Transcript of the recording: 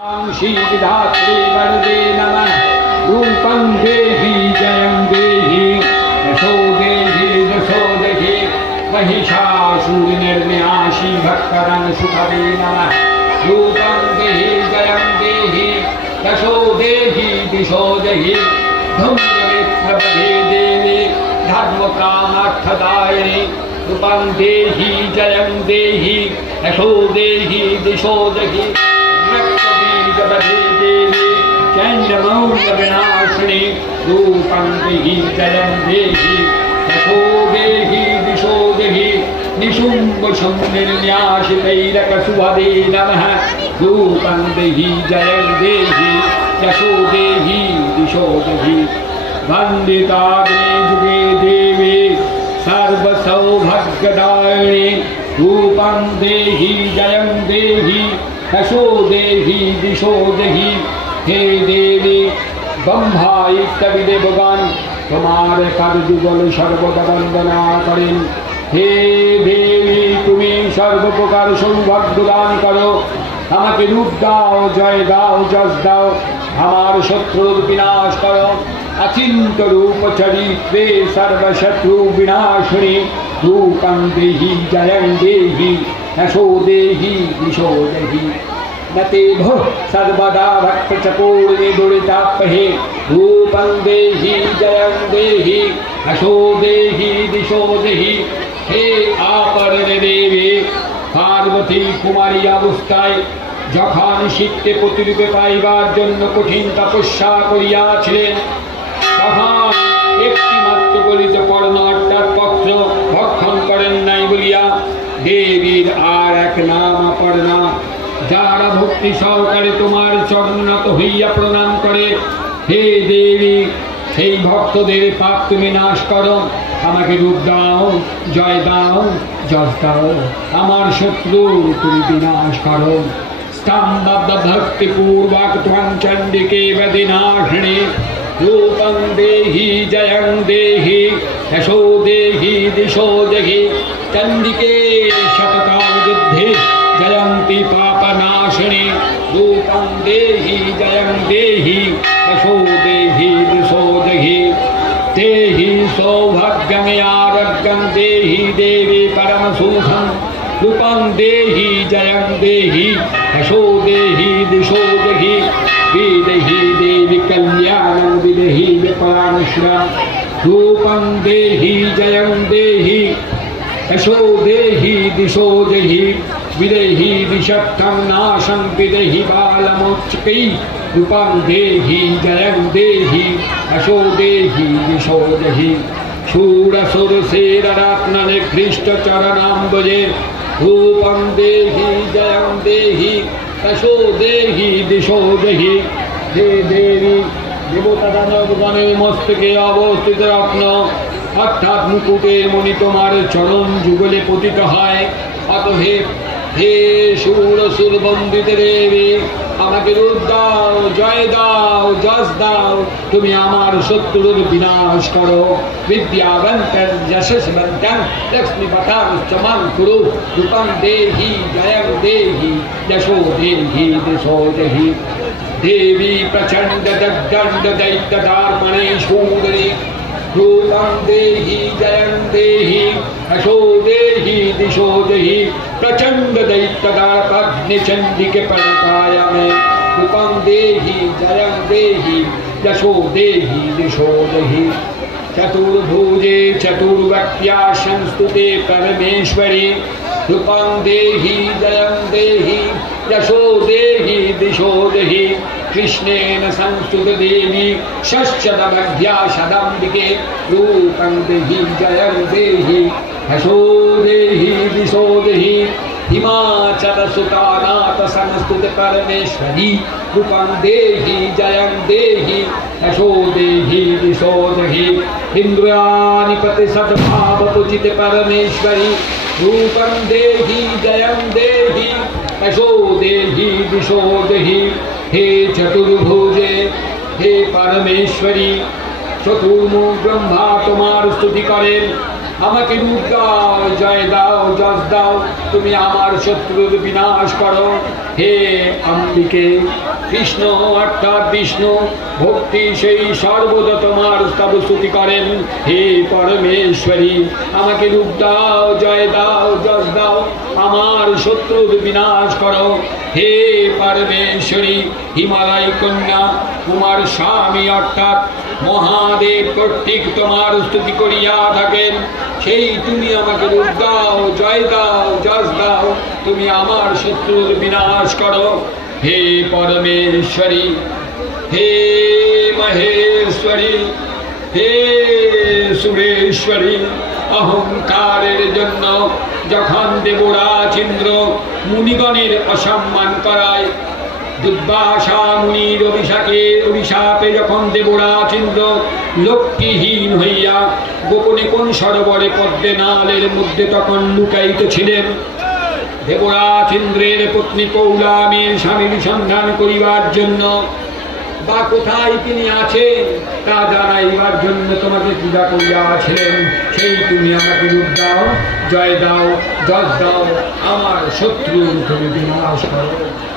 श्रीविधात्री वरदे नमः। रूपं देहि जयं देहि यशो देहि यशो देहि महिषासुरनिर्विनाशी भक्तरं सुखदे नमः। रूपं देहि जयं देहि यशो देहि दिशो देहि धूम्रनेत्रपदे देवी धर्मकामार्थदायिनि। रूपं देहि जयं देहि यशो देहि दिशो देहि देवी चंद्रमौलविनाशिनी। रूपं देहि जयं देहि यशो देहि दिशो देहि निशुम्भशुम्भनिर्न्यासितैरकसुभदे नमः। रूपं देहि जयं देहि यशो देहि दिशो देहि वन्दिताग्ने जुगे देवी सर्वसौभाग्यदायिनी। रूपं देहि जयं देहि यशो देहि दिशो देहि। हे देवी ब्रह्मायित्यादि देवगण তোমার কার্যযুগল সর্বদা বন্দনা করেন। হে দেবী তুমি সর্বপ্রকার সৌভাগ্য দান করো। আমাকে রূপ দাও, জয় দাও, যশ দাও, আমার শত্রুর বিনাশ করো। अचिंत रूप चरित्रे सर्वशत्रु विनाशिनी। रूपं देहि जयं देहि यशो देहि दिशो देहि नते भो सर्वदा भक्त चकोरे दुरितापहे। रूपं देहि जयं देहि यशो देहि दिशो देहि। हे आपरण देवी पार्वती कुमारी अवस्थाয় যখন শিবকে প্রতিরূপে পাইবার জন্য কঠিন তপস্যা করিয়াছিলেন, তখন একটি মাত্র গলিত কর্ণ অর্থাৎ পত্র ভক্ষণ করেন নাই বলিয়া দেবীর আর এক নাম অপর্ণা। যারা ভক্তি সহকারে তোমার চরণনত হইয়া প্রণাম করে, হে দেবী সেই ভক্তদের পাপ তুমি নাশ করো। আমাকে রূপ দাও, জয় দাও, যশ দাও, আমার শত্রু তুমি বিনাশ করো। स्तंभब्ध भक्ति पूर्वक त्वं चंडिके वदिनाशिनी। रूपं देहि जयं देहि यशो देहि दिशो देहि चंडिके शतकाल युद्धे जयंती पापनाशिनी। रूपं देहि जयं देहि यशो देहि दिशो देहि देहि सौभाग्यमे आरोग्यं देहि देवी परमसुखम्। रूपं देहि जयं देहि यशो देहि दिशो देहि विदेहि देवी कल्याणं विदेहि विपराणश्रम। रूपं देहि जयं देहि यशो देहि दिशो देहि विदेहि विषक्तं नाशं विदेहि बालमोचकै। रूपं देहि जयं देहि यशो देहि दिशो देहि शूरसुरसेररत्ननिकृष्ट चरणाम्बुजे। रूपं देहि जयं देहि यशो देहि दिशो देहि। हे देवी देवता दानवगণের মস্তকে অবস্থিত রত্ন অর্থাৎ মুকুটের মণি তোমার চরণ যুগলে পতিত হয়। অতএব হে সুর বন্দিত দেবী আমাকে রূপ দাও, জয় দাও, যশ দাও, তুমি আমার শত্রুর বিনাশ করো। বিদ্যাবন্তং যশস্বন্তং লক্ষ্মীপতাং চমাং কুরু। রূপং দেহি জয়ং দেহি যশো দেহি দিশো দেহি देवी प्रचंड दंड दैत्यदार्मणेश्वरी। रूपं देहि जयं देहि यशो देहि दिशो देहि प्रचंड दैत्यदार्पग्निचंडिके परकाय मे। रूपं देहि जयं देहि यशो देहि दिशो देहि चतुर्भुजे चतुर्वक्त्या संस्तुते परमेश्वरी। रूपं देहि जयं देहि यशो देहि दिशो देहि कृष्णेन संस्तुत देवी षष्ठदमध्या शदम्बिके। रूपं देहि जयं देहि यशो देहि दिशो देहि हिमाचल सुतानाथ संस्तुत परमेश्वरी। रूपं देहि जयं देहि यशो देहि दिशो देहि इंद्राणिपति सद्भाव पूजित परमेश्वरी। रूपं देहि जयं देहि यशो देहि दिशो देहि हे चतुर्भुजे हे परमेश्वरी चतुर्मुख ब्रह्मा তোমার স্তুতি করেন। আমাকে রূপ দাও, জয় দাও, যশ দাও, তুমি আমার শত্রুর বিনাশ করো। হে অম্বিকে কৃষ্ণ অর্থাৎ বিষ্ণু ভক্তি সেই সর্বদা তোমার স্তবস্তুতি করেন। হে পরমেশ্বরী, আমাকে রূপ দাও, জয় দাও, যশ দাও, আমার শত্রুর বিনাশ করো। হে পরমেশ্বরী, হিমালয় কন্যা কুমার স্বামী অর্থাৎ মহাদেব কর্তৃক তোমার স্তুতি করিয়া থাকেন। সেই তুমি আমাকে রূপ দাও, জয় দাও, যশ দাও, তুমি আমার শত্রুর বিনাশ করো। হে পরমেশ্বরী, হে মহেশ্বরী, হে সুরেশ্বরী, অহংকারের জন্য যখন দেবরাজ ইন্দ্র মুনিগণের অসম্মান করায়, দুর্বাসা মুনির অভিশাপে যখন দেবরাজ ইন্দ্র লক্ষ্মীহীন হইয়া গোপনে কোন সরোবরে পদ্মে নালের মধ্যে তখন লুকায়িত ছিলেন, দেবরাজ ইন্দ্রের পত্নী কৌলামীর স্বামীর সন্ধান করিবার জন্য বা কোথায় তিনি আছেন তা জানাইবার জন্য তোমাকে পূজা করিয়াছিলেন। সেই তুমি আমাকে রূপ দাও, জয় দাও, যশ দাও, আমার শত্রুর তুমি বিনাশ করো।